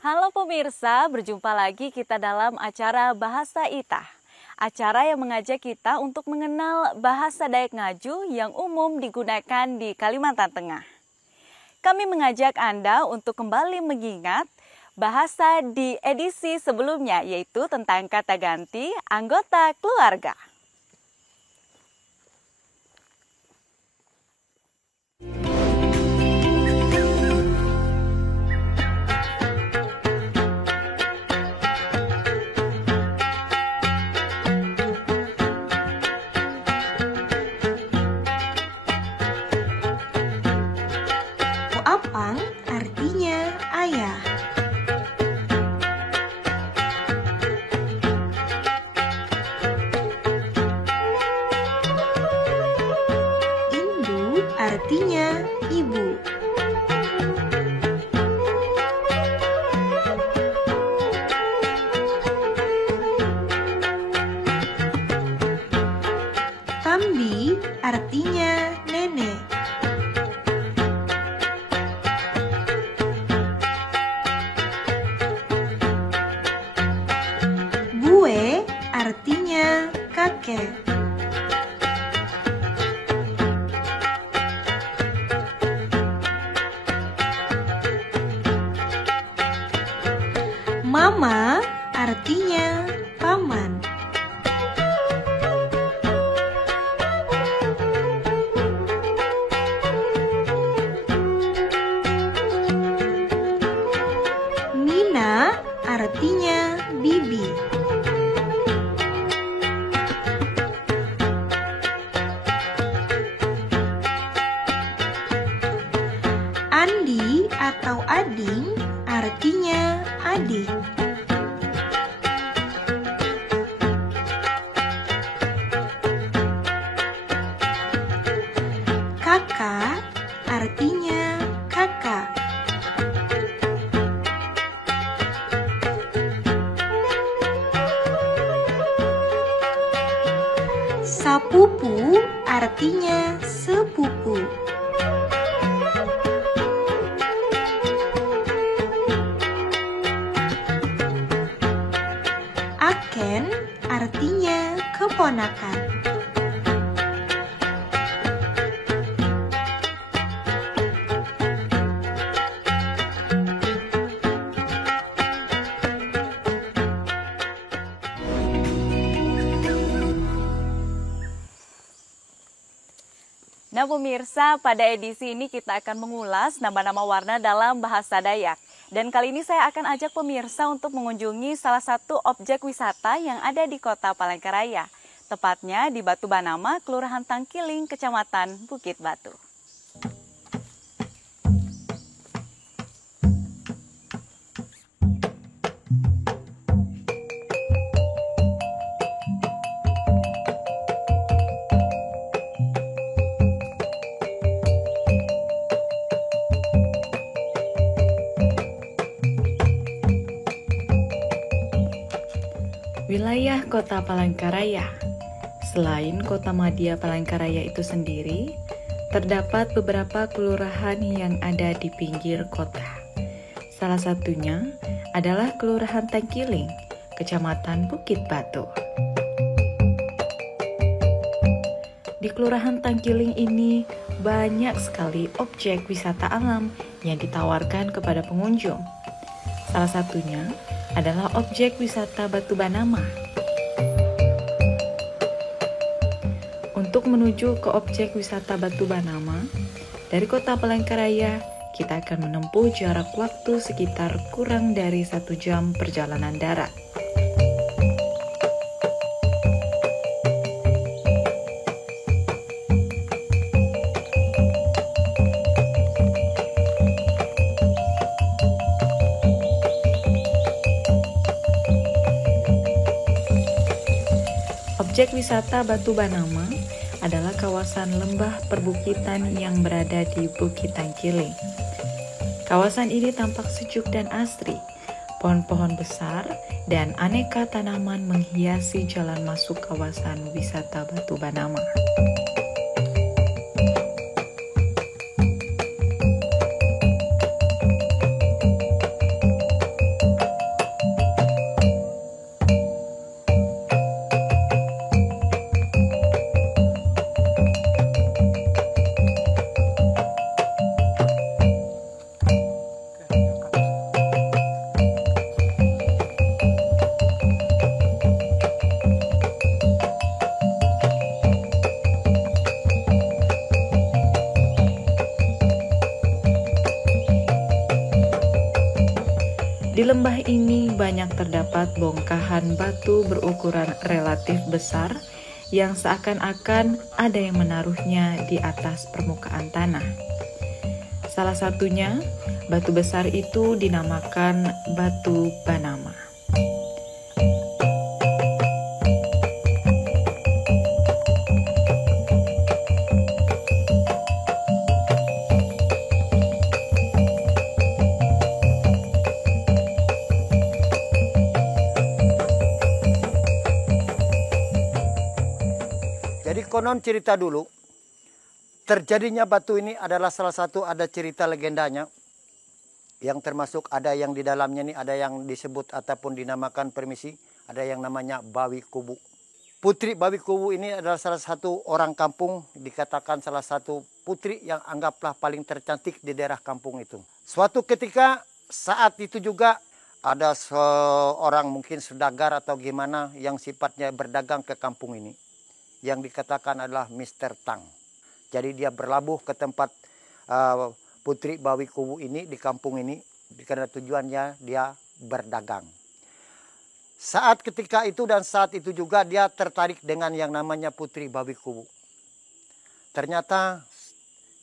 Halo pemirsa, berjumpa lagi kita dalam acara Bahasa Ita. Acara yang mengajak kita untuk mengenal bahasa Dayak Ngaju yang umum digunakan di Kalimantan Tengah. Kami mengajak Anda untuk kembali mengingat bahasa di edisi sebelumnya, yaitu tentang kata ganti anggota keluarga. Apang artinya ayah. Indu artinya ibu. Tambi artinya nenek. Bue artinya kakek. Mama artinya paman. Nina artinya bibi. Andi atau ading artinya adik. Kakak artinya kakak. Sapupu artinya sepupu. Aken artinya keponakan. Nah pemirsa, pada edisi ini kita akan mengulas nama-nama warna dalam bahasa Dayak. Dan kali ini saya akan ajak pemirsa untuk mengunjungi salah satu objek wisata yang ada di kota Palangkaraya. Tepatnya di Batu Banama, Kelurahan Tangkiling, Kecamatan Bukit Batu. Wilayah Kota Palangkaraya. Selain Kota Madya Palangkaraya itu sendiri, terdapat beberapa kelurahan yang ada di pinggir kota. Salah satunya adalah Kelurahan Tangkiling, Kecamatan Bukit Batu. Di Kelurahan Tangkiling ini banyak sekali objek wisata alam yang ditawarkan kepada pengunjung. Salah satunya adalah objek wisata Batu Banama. Untuk menuju ke objek wisata Batu Banama, dari Kota Palangkaraya, kita akan menempuh jarak waktu sekitar kurang dari 1 jam perjalanan darat. Objek wisata Batu Banama adalah kawasan lembah perbukitan yang berada di Bukit Tangkiling. Kawasan ini tampak sejuk dan asri. Pohon-pohon besar dan aneka tanaman menghiasi jalan masuk kawasan wisata Batu Banama. Di lembah ini banyak terdapat bongkahan batu berukuran relatif besar yang seakan-akan ada yang menaruhnya di atas permukaan tanah. Salah satunya, batu besar itu dinamakan Batu Banama. Jadi konon cerita dulu, terjadinya batu ini adalah salah satu ada cerita legendanya, yang termasuk ada yang di dalamnya ini ada yang disebut ataupun dinamakan permisi, ada yang namanya Bawi Kubu. Putri Bawi Kubu ini adalah salah satu orang kampung, dikatakan salah satu putri yang anggaplah paling tercantik di daerah kampung itu. Suatu ketika saat itu juga ada seorang mungkin saudagar atau gimana yang sifatnya berdagang ke kampung ini, yang dikatakan adalah Mr. Tang. Jadi dia berlabuh ke tempat Putri Bawi Kubu ini di kampung ini karena tujuannya dia berdagang. Saat ketika itu dan saat itu juga dia tertarik dengan yang namanya Putri Bawi Kubu. Ternyata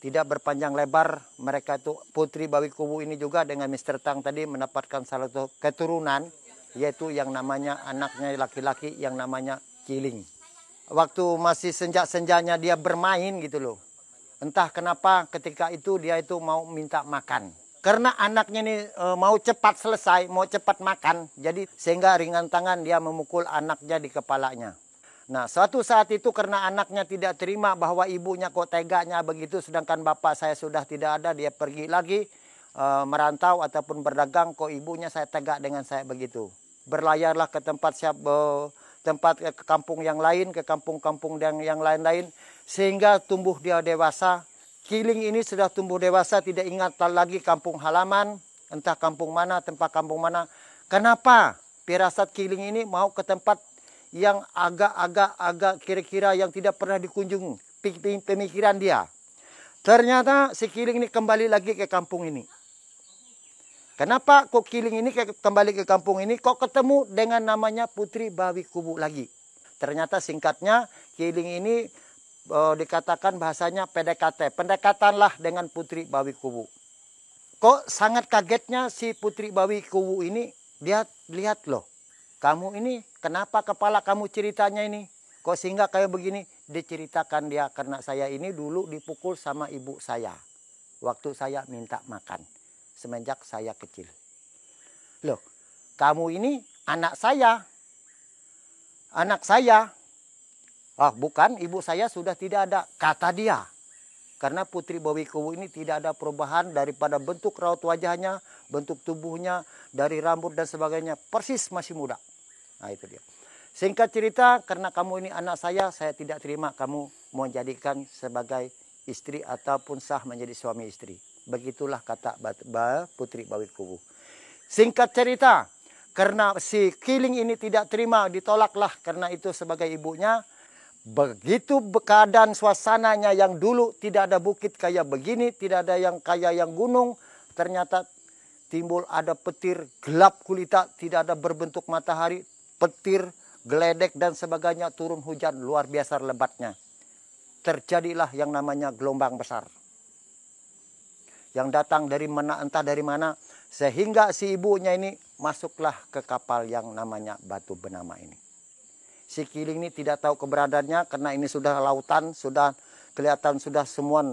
tidak berpanjang lebar mereka itu Putri Bawi Kubu ini juga dengan Mr. Tang tadi mendapatkan salah satu keturunan, yaitu yang namanya anaknya laki-laki yang namanya Kiling. Waktu masih senja-senjanya dia bermain gitu loh. Entah kenapa ketika itu dia itu mau minta makan. Karena anaknya ini mau cepat selesai, mau cepat makan. Jadi sehingga ringan tangan dia memukul anaknya di kepalanya. Nah suatu saat itu karena anaknya tidak terima bahwa ibunya kok teganya begitu. Sedangkan bapak saya sudah tidak ada, dia pergi lagi merantau ataupun berdagang. Kok ibunya saya tegak dengan saya begitu. Berlayarlah ke tempat ke kampung yang lain, ke kampung-kampung yang lain-lain, sehingga tumbuh dia dewasa. Kiling ini sudah tumbuh dewasa, tidak ingat lagi kampung halaman, entah kampung mana, tempat kampung mana. Kenapa firasat Kiling ini mau ke tempat yang agak kira-kira yang tidak pernah dikunjung pemikiran dia. Ternyata si Kiling ini kembali lagi ke kampung ini. Kenapa kok Kiling ini kembali ke kampung ini, kok ketemu dengan namanya Putri Bawi Kubu lagi. Ternyata singkatnya Kiling ini dikatakan bahasanya PDKT. Pendekatanlah dengan Putri Bawi Kubu. Kok sangat kagetnya si Putri Bawi Kubu ini, dia lihat loh. Kamu ini kenapa kepala kamu ceritanya ini? Kok sehingga kayak begini? Diceritakan dia karena saya ini dulu dipukul sama ibu saya. Waktu saya minta makan. Semenjak saya kecil. Loh, kamu ini anak saya. anak saya. Bukan, ibu saya sudah tidak ada, kata dia. Karena Putri Bawi Kuwu ini tidak ada perubahan daripada bentuk raut wajahnya, bentuk tubuhnya, dari rambut dan sebagainya. Persis masih muda. Nah itu dia. Singkat cerita, karena kamu ini anak saya tidak terima kamu mau jadikan sebagai istri ataupun sah menjadi suami istri. Begitulah kata Putri Bawi Kuwu. Singkat cerita, karena si Kiling ini tidak terima, ditolaklah karena itu sebagai ibunya. Begitu keadaan suasananya yang dulu tidak ada bukit kayak begini, tidak ada yang kayak yang gunung, ternyata timbul ada petir gelap gulita, tidak ada berbentuk matahari, petir, geledek dan sebagainya, turun hujan luar biasa lebatnya. Terjadilah yang namanya gelombang besar. Yang datang dari mana entah dari mana, sehingga si ibunya ini masuklah ke kapal yang namanya Batu Benama ini. Si Kiling ini tidak tahu keberadaannya karena ini sudah lautan, sudah kelihatan sudah semua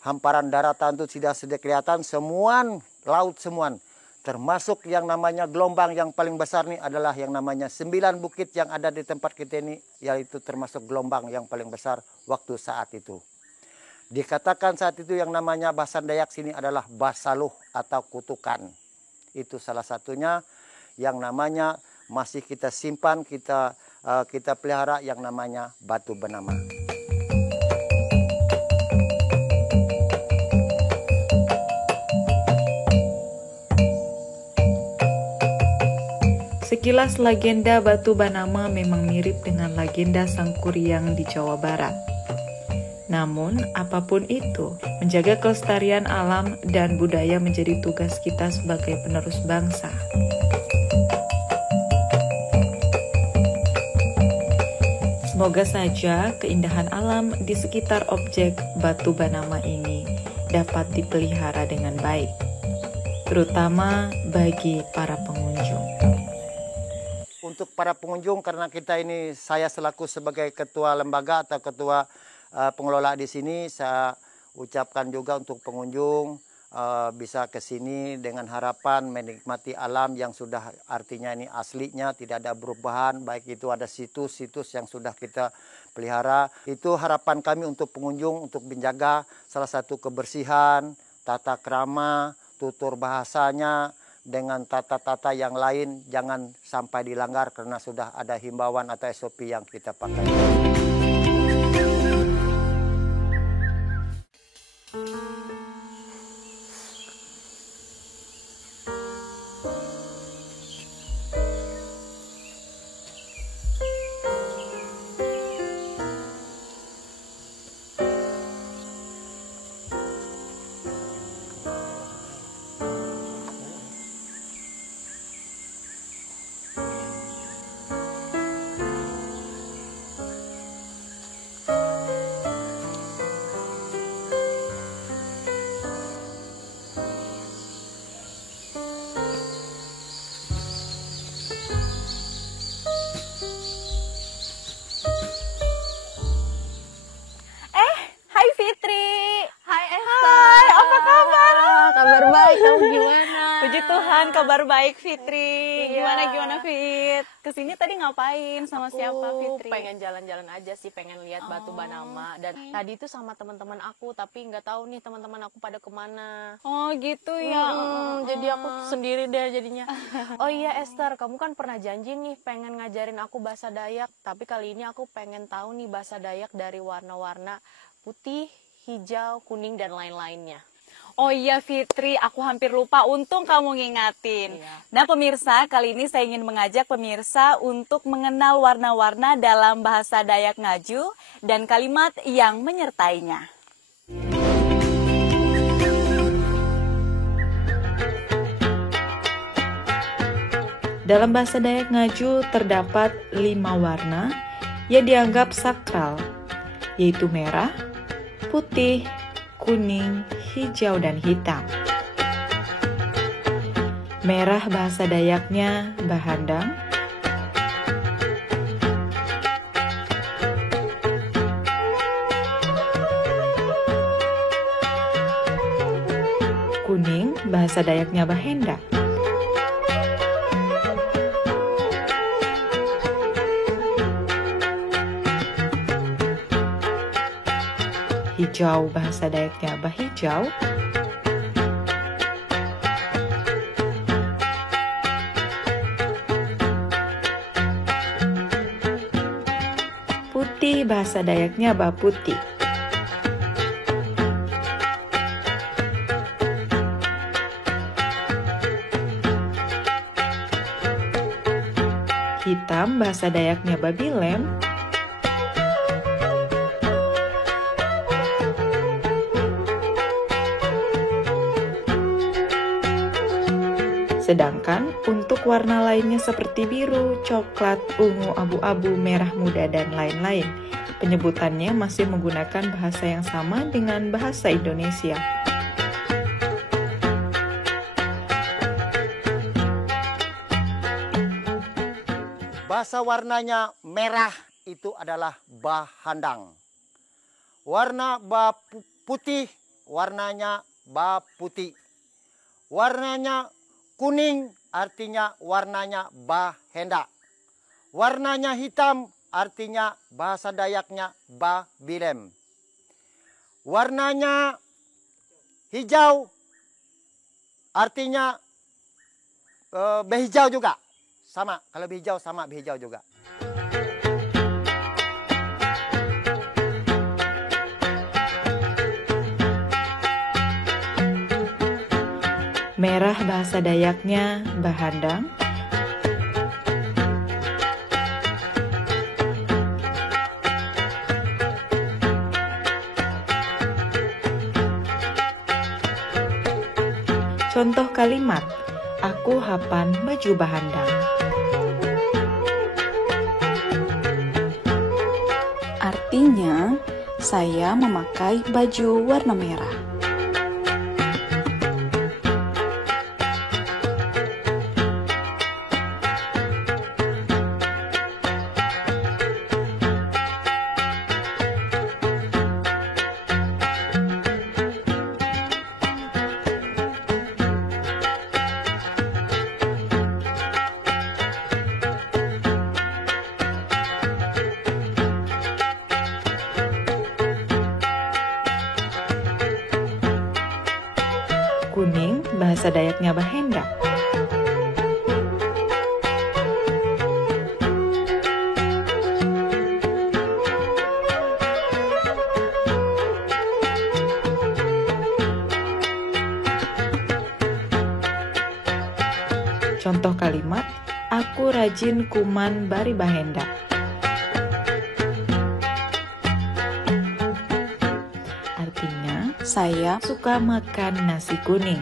hamparan daratan itu sudah kelihatan semua laut semua. Termasuk yang namanya gelombang yang paling besar ini adalah yang namanya 9 bukit yang ada di tempat kita ini, yaitu termasuk gelombang yang paling besar waktu saat itu. Dikatakan saat itu yang namanya bahasa Dayak sini adalah basaluh atau kutukan. Itu salah satunya yang namanya masih kita simpan, kita pelihara yang namanya Batu Benama. Sekilas legenda Batu Benama memang mirip dengan legenda Sangkuriang di Jawa Barat. Namun, apapun itu, menjaga kelestarian alam dan budaya menjadi tugas kita sebagai penerus bangsa. Semoga saja keindahan alam di sekitar objek Batu Benama ini dapat dipelihara dengan baik, terutama bagi para pengunjung. Untuk para pengunjung, karena kita ini, saya selaku sebagai ketua lembaga atau ketua pengelola di sini, saya ucapkan juga untuk pengunjung bisa ke sini dengan harapan menikmati alam yang sudah artinya ini aslinya, tidak ada perubahan, baik itu ada situs-situs yang sudah kita pelihara. Itu harapan kami untuk pengunjung untuk menjaga salah satu kebersihan, tata krama, tutur bahasanya, dengan tata-tata yang lain jangan sampai dilanggar karena sudah ada himbauan atau SOP yang kita pakai. Tuhan, kabar baik Fitri. Gimana Fit? Kesini tadi ngapain sama siapa Fitri? Pengen jalan-jalan aja sih, pengen lihat Batu Benama. Dan tadi itu sama teman-teman aku, tapi nggak tahu nih teman-teman aku pada kemana. Oh gitu ya. Jadi aku sendiri deh jadinya. Oh iya Esther, kamu kan pernah janji nih pengen ngajarin aku bahasa Dayak. Tapi kali ini aku pengen tahu nih bahasa Dayak dari warna-warna putih, hijau, kuning dan lain-lainnya. Oh iya Fitri, aku hampir lupa, untung kamu ngingatin. Iya. Nah pemirsa, kali ini saya ingin mengajak pemirsa untuk mengenal warna-warna dalam bahasa Dayak Ngaju dan kalimat yang menyertainya. Dalam bahasa Dayak Ngaju terdapat 5 warna yang dianggap sakral, yaitu merah, putih, kuning, hijau, dan hitam. Merah bahasa Dayaknya bahandang. Kuning bahasa Dayaknya bahenda. Hijau bahasa Dayaknya bahijau. Putih bahasa Dayaknya baputih. Hitam bahasa Dayaknya babilem. Sedangkan untuk warna lainnya seperti biru, coklat, ungu, abu-abu, merah muda, dan lain-lain, penyebutannya masih menggunakan bahasa yang sama dengan bahasa Indonesia. Bahasa warnanya merah itu adalah bahandang. Warna putih, warnanya baputih. Warnanya kuning artinya warnanya bahenda. Warnanya hitam artinya bahasa Dayaknya babilem. Warnanya hijau artinya behijau juga. Sama, kalau behijau sama behijau juga. Merah bahasa Dayaknya bahandang. Contoh kalimat, aku hapan baju bahandang. Artinya, saya memakai baju warna merah. Kuning bahasa Dayaknya bahenda. Contoh kalimat, aku rajin kuman bari bahenda. Artinya, saya suka makan nasi kuning.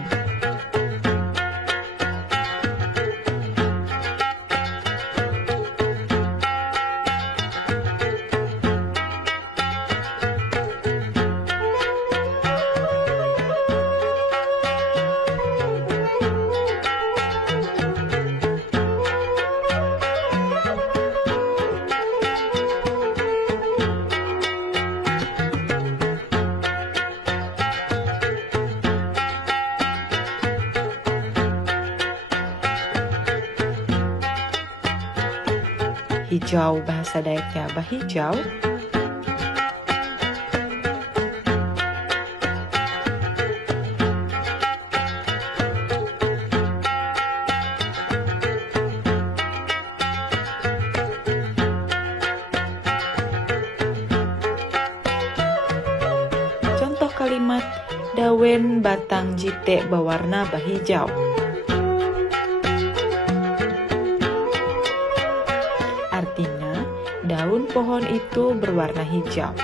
Hijau bahasa Dayaknya bahijau. Contoh kalimat, dawen batang jite berwarna bahijau. Artinya, daun pohon itu berwarna hijau.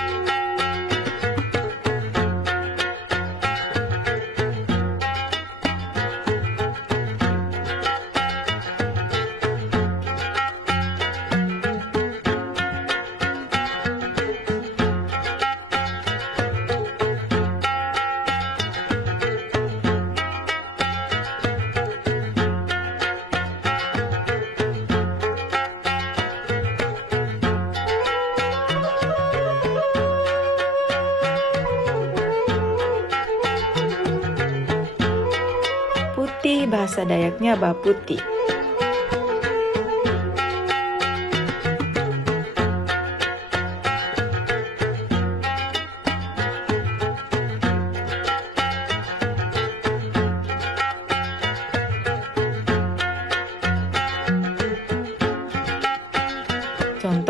Putih bahasa Dayaknya baputih.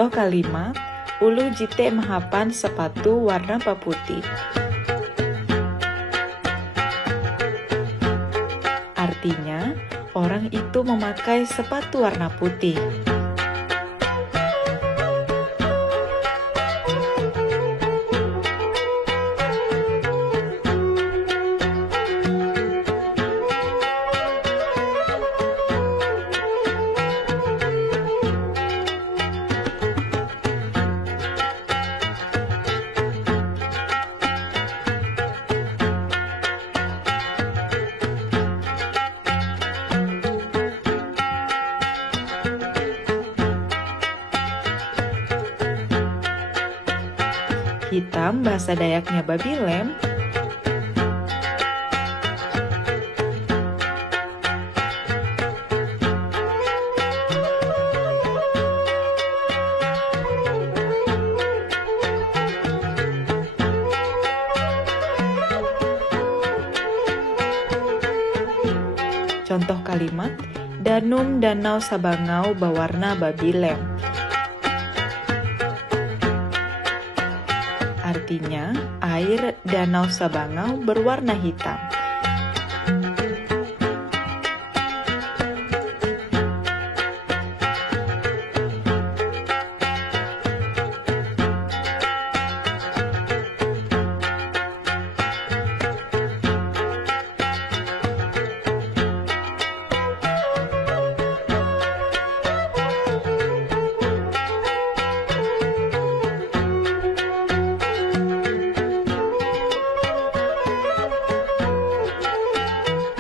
Contoh kalimat, ulu jite mahapan sepatu warna putih. Artinya, orang itu memakai sepatu warna putih. Hitam bahasa Dayaknya babi lem. Contoh kalimat, danum danau sabangau bawarna babi lem. Artinya, air danau Sabangau berwarna hitam.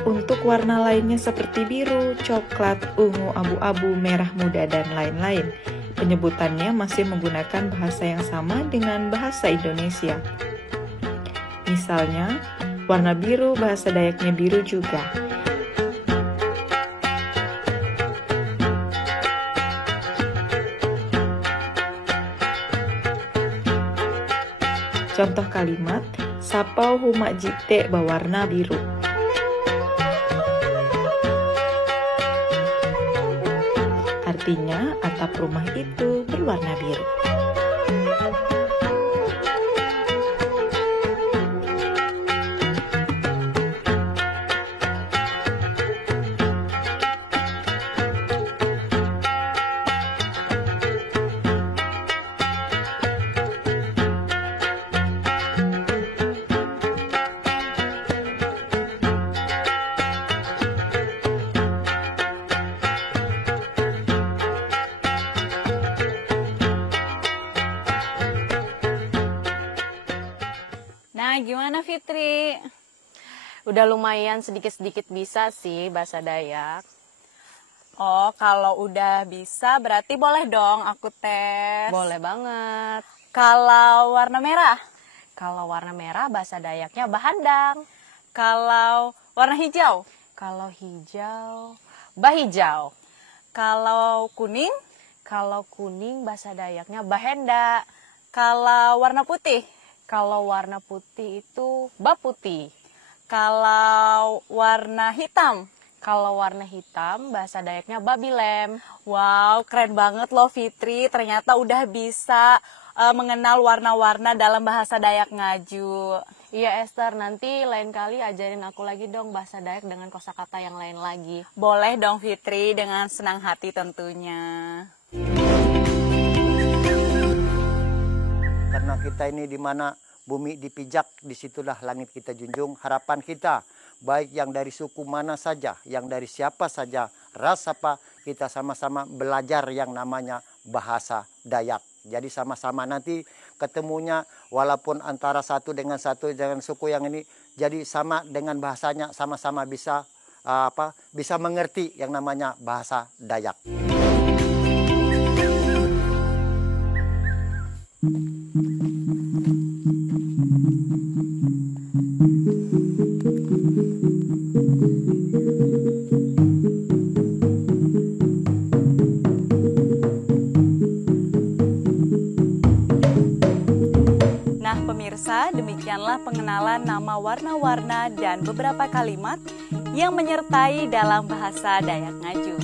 Untuk warna lainnya seperti biru, coklat, ungu, abu-abu, merah muda, dan lain-lain. Penyebutannya masih menggunakan bahasa yang sama dengan bahasa Indonesia. Misalnya, warna biru bahasa Dayaknya biru juga. Contoh kalimat, sapau humak jite bawarna biru. Artinya, atap rumah itu berwarna biru. Nah, gimana Fitri? Udah lumayan sedikit-sedikit bisa sih bahasa Dayak. Oh, kalau udah bisa berarti boleh dong aku tes. Boleh banget. Kalau warna merah? Kalau warna merah bahasa Dayaknya bahandang. Kalau warna hijau? Kalau hijau, bahijau. Kalau kuning? Kalau kuning bahasa Dayaknya bahenda. Kalau warna putih? Kalau warna putih itu baputi. Kalau warna hitam? Kalau warna hitam bahasa Dayaknya babi lem. Wow, keren banget loh Fitri. Ternyata udah bisa mengenal warna-warna dalam bahasa Dayak Ngaju. Iya Esther, nanti lain kali ajarin aku lagi dong bahasa Dayak dengan kosakata yang lain lagi. Boleh dong Fitri, dengan senang hati tentunya. Karena kita ini di mana bumi dipijak, disitulah langit kita junjung. Harapan kita, baik yang dari suku mana saja, yang dari siapa saja, ras apa, kita sama-sama belajar yang namanya bahasa Dayak. Jadi sama-sama nanti ketemunya, walaupun antara satu dengan suku yang ini, jadi sama dengan bahasanya, sama-sama bisa bisa mengerti yang namanya bahasa Dayak. Nah pemirsa, demikianlah pengenalan nama warna-warna dan beberapa kalimat yang menyertai dalam bahasa Dayak Ngaju.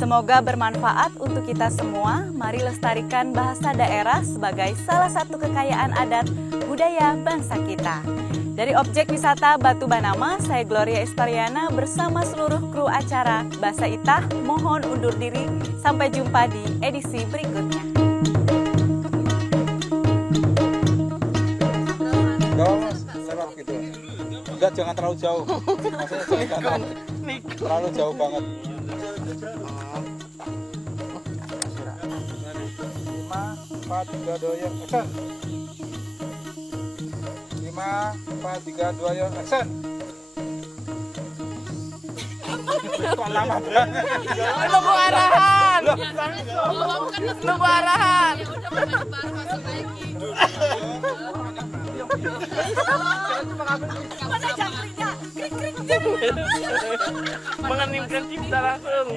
Semoga bermanfaat untuk kita semua. Mari lestarikan bahasa daerah sebagai salah satu kekayaan adat budaya bangsa kita. Dari Objek Wisata Batu Banama, saya Gloria Istariana bersama seluruh kru acara Bahasa Itah mohon undur diri. Sampai jumpa di edisi berikutnya. Lewat gitu. Enggak, jangan terlalu jauh. Maksudnya jangan terlalu jauh banget. 5, 4, 3, 2, yang action. 5, 4, 3, 2, yang action. Kok lama banget? Nunggu arahan. Nunggu arahan. Mengenimkan cipta langsung.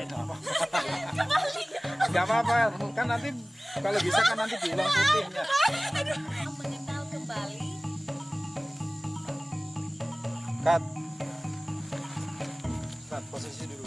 Gak apa-apa, kan nanti kalau bisa kan nanti diulang putihnya. Mengenal kembali. Cut. Cut, posisi dulu.